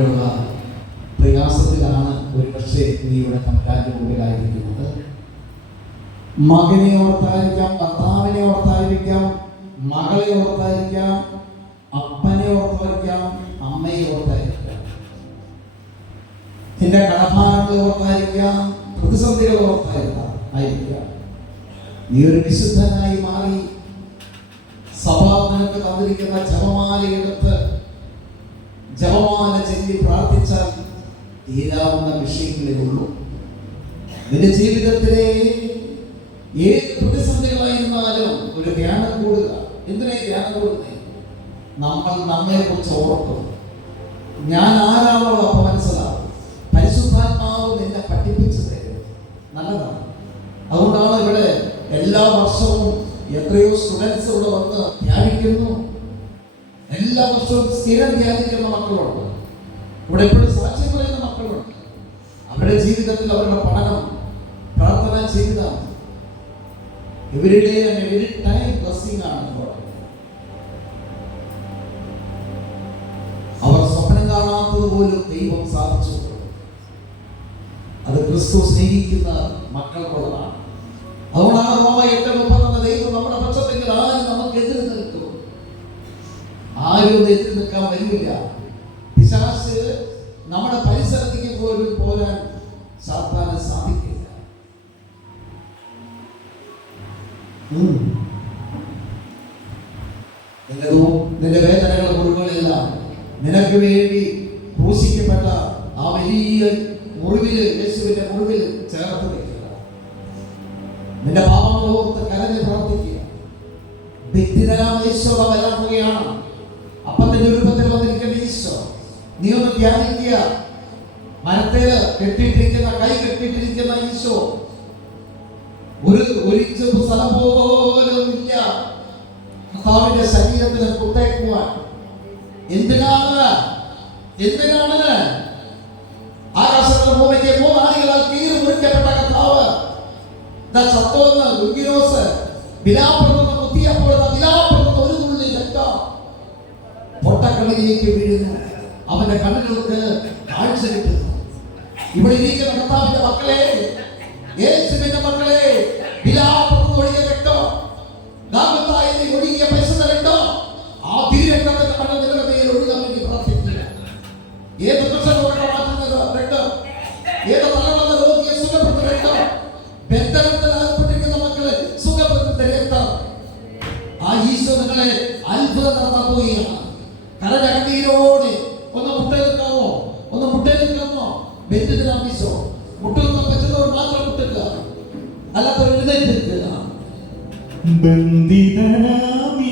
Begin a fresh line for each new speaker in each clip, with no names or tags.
ഉള്ള പ്രയാസത്തിലാണ് ഒരു പക്ഷേ നീയുടെ ഇവിടെ മുകളിലായിരിക്കുന്നത് മകനെ ഓർത്തായിരിക്കാം ഭർത്താവിനെ ഓർത്തായിരിക്കാം മകളെ ഓർത്തായിരിക്കാം അപ്പനെ ഓർത്തായിരിക്കാം അമ്മയെ ഓർത്തായിരിക്കാം. നിന്റെ കടഭാരങ്ങളെ ഓർത്തായിരിക്കാം പ്രതിസന്ധികളെ ഓർത്തായിരിക്കാം ആയിരിക്കാം. നീ ഒരു വിശുദ്ധനായി മാറി സഭ നിനക്ക് തന്നിരിക്കുന്ന ജപമാല എടുത്ത് ജപമാല ചൊല്ലി പ്രാർത്ഥിച്ചാൽ തീരാവുന്ന വിഷയങ്ങളേ ഉള്ളൂ. നിന്റെ ജീവിതത്തിലെ ഏത് പ്രതിസന്ധികളായിരുന്നാലും ഒരു ധ്യാനം കൂടുക. എന്തിനാ ധ്യാനം കൂടുന്നത്? നമ്മൾ നമ്മെ കുറിച്ച് ഓർക്കും ഞാൻ ആരാണോ അപ്പൊ മനസ്സിലാവും. പരിശുദ്ധാത്മാവ് നിന്നെ പഠിപ്പിച്ചു തരും നല്ലതാണ്. അതുകൊണ്ടാണ് ഇവിടെ എല്ലാ വർഷവും എത്രയോ സ്റ്റുഡൻസ് ഇവിടെ വന്ന് ധ്യാനിക്കുന്നു. എല്ലാ വർഷവും സ്ഥിരം ധ്യാനിക്കുന്ന മക്കളുണ്ട്. ഇവിടെ എപ്പോഴും സാക്ഷ്യം പറയുന്ന മക്കളുണ്ട്. അവരുടെ ജീവിതത്തിൽ അവരുടെ പഠനം പ്രാർത്ഥന ജീവിതം. എവരിഡേ എവരി ടൈം ബ്ലസ്സിംഗ് ആണ്. അവർ സ്വപ്നം കാണാത്തത് ദൈവം സാധിച്ചു. അത് ക്രിസ്തു സ്നേഹിക്കുന്ന മക്കൾക്കുള്ളതാണ് അതുകൊണ്ടാണ് റോമ എട്ട് മുപ്പത്തൊന്ന് ഒന്ന് എതിര് നിൽക്കാൻ വരുന്നില്ല പിശാസ് നമ്മുടെ പരിസരത്തേക്ക് പോലും പോരാൻ സാത്താന് സാധിക്കില്ല. നിന്റെ നിന്റെ വേദനകൾ മുറിവുകളെല്ലാം നിനക്ക് വേണ്ടി ക്രൂശിക്കപ്പെട്ട ആ വലിയ മുറിവിൽ യേശുവിന്റെ മുറിവിൽ ചേർത്ത് വയ്ക്കുക. നിന്റെ പാപങ്ങൾ ഓർത്ത് കരഞ്ഞ് പ്രാർത്ഥിക്കുക വ്യക്തിതരാമേശ്വര ഈശോ നീ ഒന്ന് ധ്യാനിക്കുക. മരത്തേൽ കെട്ടിയിട്ടിരിക്കുന്ന കൈ കെട്ടിയിട്ടിരിക്കുന്ന ഈശോ. ഒരു ഒരിച്ചു സ്ഥലം പോലും ഇല്ല. കർത്താവിന്റെ ശരീരത്തിന് കുത്തേക്കുവാൻ. എന്തിനാണ്? എന്തിനാണ്? ആകാശത്തിന് ഭൂമിക്ക് മൂന്നാളികളാൽ തീരെ മുറിക്കപ്പെട്ട കർത്താവ്. ചത്തോന്ന് ഉർഗിനോസ് വിലാപ്പെടുന്ന കുത്തിയപ്പോൾ ദാ വിലാപ്പെടുന്ന ഒരു തുള്ളി രക്തം പൊട്ടക്കടലിലേക്ക് വീഴുന്നു. അവന്റെ കണ്ണുകൾക്ക് കാഴ്ച കിട്ടുന്നു ഇവിടെ ഇരിക്കുന്ന കർത്താവിന്റെ മക്കളെ യേശുവിന്റെ മക്കളെ വിലാപ്പെടുന്ന ഒഴിയ രക്തം ഗാഗത്തായി ഒഴുകിയ പരിശുദ്ധ രക്തം ആ തീരക്തത്തിന്റെ കണ്ണ് നിങ്ങളുടെ മേൽ ഒഴുകാൻ വേണ്ടി പ്രാർത്ഥിക്കുക ഏത് പ്രശ്നങ്ങളൊക്കെ മാറ്റുന്നത് രക്തം ഏത് തലമുറ രോഗിയെ സുഖപ്പെടുന്ന രക്തം ബന്ധനത്തിലാകപ്പെട്ടിരിക്കുന്ന മക്കളെ സുഖപ്പെടുത്തുന്ന രക്തം ആ ഈശോ നിങ്ങളെ അത്ഭുതം നടത്താൻ പോവുകയാണ് കരഞ്ഞ കണ്ണീരോടെ ഒന്ന് മുട്ട നിൽക്കാമോ ഒന്ന് മുട്ട നിൽക്കാമോ ബന്ധത്തിനാ ഈശോ മുട്ട നിൽക്കാൻ പറ്റുന്നവർ മാത്രം മുട്ടുക അല്ലാത്തവർ എഴുന്നേറ്റ് നിൽക്കുക
ബന്ധിതനാമീശോ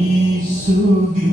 ബന്ധിതനാമീശോതി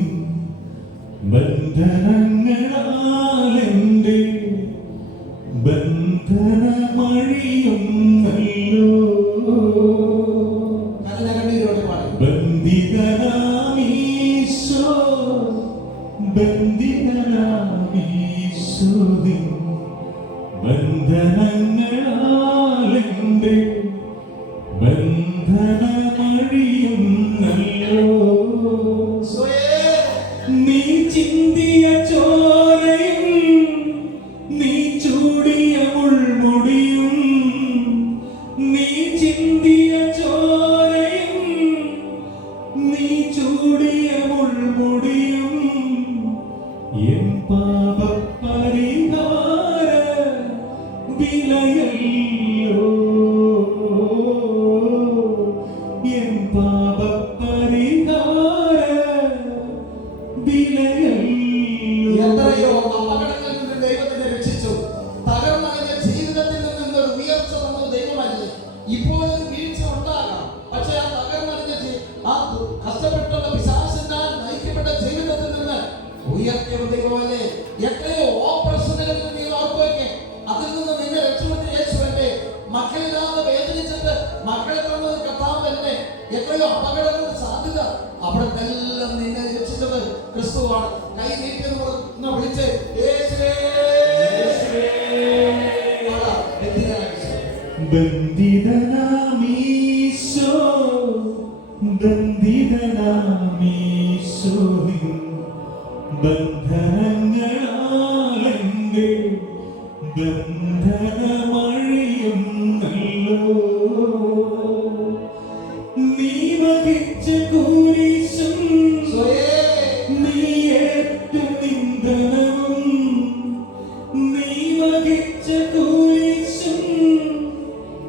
ദൈവമല്ലേ ഇപ്പോഴൊരു വീഴ്ച ഉണ്ടാകാം. പക്ഷെ ആ തകർന്നറിഞ്ഞ ആ കഷ്ടപ്പെട്ടുള്ള പിശാചിനാൽ നയിക്കപ്പെട്ട ജീവിതത്തിൽ നിന്ന് ഉയർത്തിയ ദൈവമല്ലേ എത്രയോ ഓപ്പറേഷനുകളിൽ നീ ഓർക്കുവെക്കെ. അതിൽ നിന്ന് നിന്നെ രക്ഷപ്പെടുത്തിയ യേശുവല്ലേ മക്കളില്ലാതെ വേദനിച്ചിട്ട് മക്കളെ തന്നത് കഥാവല്ലേ എത്രയോ അപകടങ്ങളുടെ സാധ്യത. അവിടുത്തെ എല്ലാം നിന്നെ രക്ഷിച്ചത് ക്രിസ്തുവാണ്. കൈ നീട്ടി എന്ന് പറഞ്ഞ് വിളിച്ച് യേശുവേ! പാടാ, എന്തിനാണ്
ബന്ധനമഴിയും നീ വഹിച്ച കുരിശും
സ്വയേ.
നീയേറ്റ നിന്ദനവും. നീ വഹിച്ച കുരിശും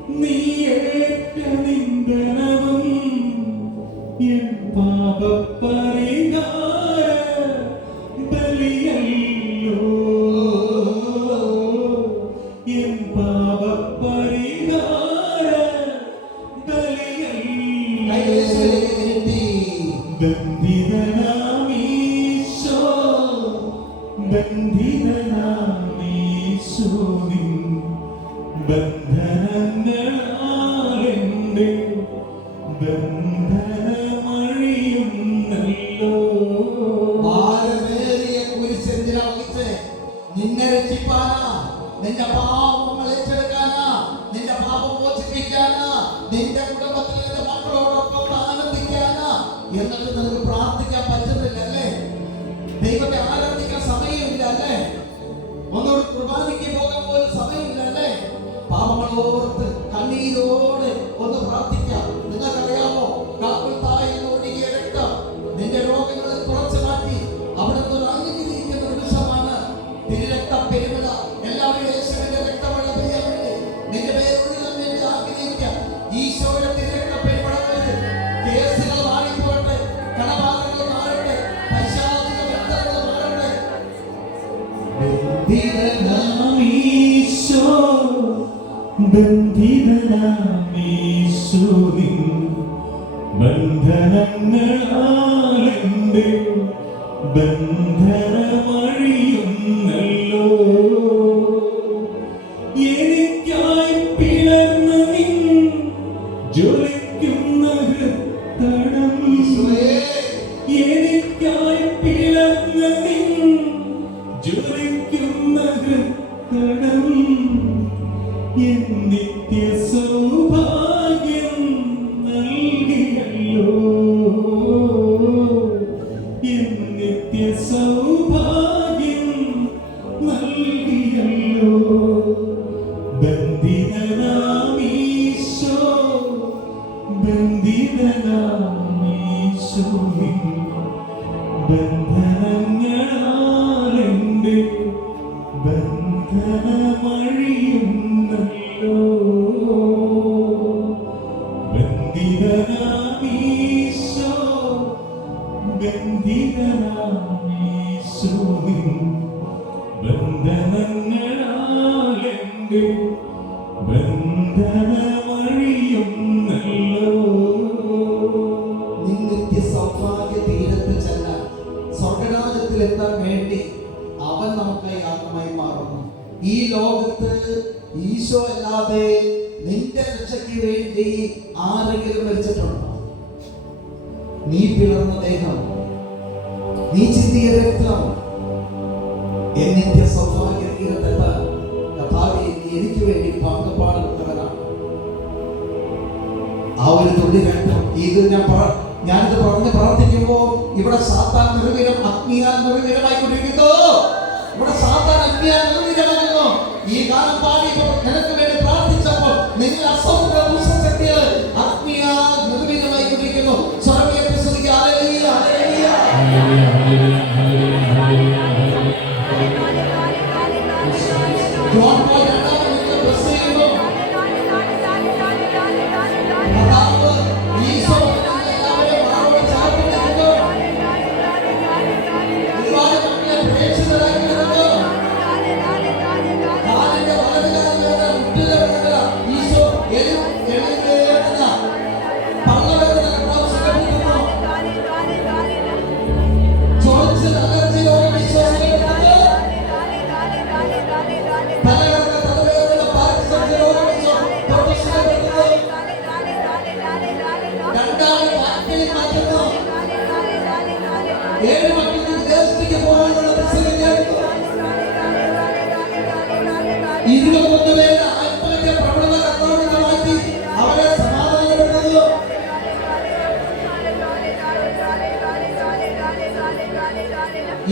നീയേറ്റ നിന്ദനവും. എൻ പാപപരിഹാര ബലിയല്ലോ ബന്ധനങ്ങളാലെന്റെ ബന്ധനമഴിയുന്നല്ലോ
ഭാരമേറിയ കുരിശെന്തിനാ വഹിച്ചേ? നിന്നെ രക്ഷിപ്പാനാ. നിന്റെ പാപങ്ങൾ ഏറ്റെടുക്കാനാ. പാപം മോചിപ്പിക്കാനാ. നിന്റെ കുടുംബത്തിൽ നിന്റെ മക്കളോടൊപ്പം ആനന്ദിക്കാനാ. എന്നിട്ട് നിനക്ക് പ്രാർത്ഥിക്കാൻ പറ്റുന്നില്ല അല്ലേ ദൈവത്തെ ആരാധിക്കാൻ സമയമില്ല അല്ലേ
ബന്ധനങ്ങളാലെന്റെ ബന്ധനമഴിയുന്നല്ലോ
നിന്നിത്യ സൗഭാഗ്യ തീരത്ത് ചെല്ലാൻ സ്വർഗരാജ്യത്തിൽ എത്താൻ വേണ്ടി അവൻ നമുക്ക് യാത്രമായി മാറുന്നു. ഈ ലോകത്ത് ഈശോ അല്ലാതെ നിന്റെ രക്ഷയ്ക്ക് വേണ്ടി ആരെങ്കിലും മരിച്ചിട്ടുണ്ടോ? നീ പിളർന്ന ദേഹം നീ ചിന്തിയ രക്തം എന്നിന്റെ സൗഭാഗ്യ തീരത്തെത്താൻ കഥാവി നീ എനിക്ക് വേണ്ടി പങ്കുപാടുന്നവനാണ് ആ ഒരു തുള്ളി രക്തം ഇത് ഞാൻ ഞാനിത് പറഞ്ഞ് പ്രാർത്ഥിക്കുമ്പോൾ ഇവിടെ സാത്താൻ നിർവീരം അഗ്നിയാൽ നിർവീരമായി കൊണ്ടിരിക്കുന്നു ഇവിടെ സാത്താൻ അഗ്നിയാൽ നിർവീരമാകുന്നു ഇരുപത്തൊന്ന് പേര് ആത്മഹത്യ പ്രവണത കർത്താവിനെ മാറ്റി അവരെ സമാധാനപ്പെടുത്തുന്നു.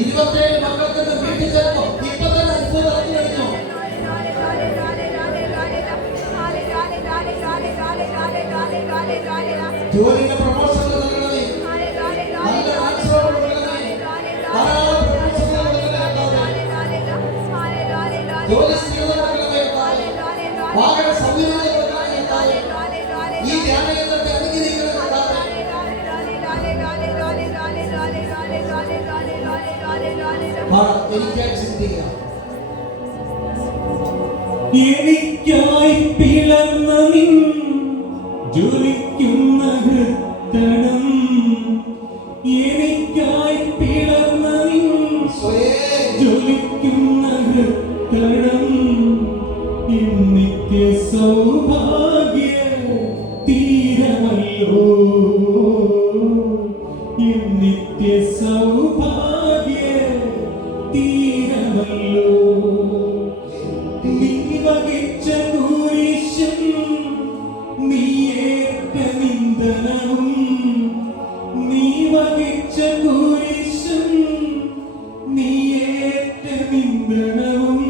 ഇരുപത്തേഴ് മക്കൾക്ക് വീട്ടിൽ ചെന്നു ഇപ്പൊ തന്നെ അത്ഭുതം നടന്നു കഴിഞ്ഞു. ജോലിയുടെ പ്രമോഷനുകൾ എനിക്കായി
പിളർന്ന നിൻ ജ്വലിക്കുന്ന ഹൃത്തടം എനിക്കായി പിളർന്ന നിൻ ജ്വലിക്കുന്ന ഹൃത്തടം എന്നിക്ക് സൗഭാഗ്യ തീരമല്ലോ എന്നിക്ക് സൗഭാഗ്യ നിന്ദനവും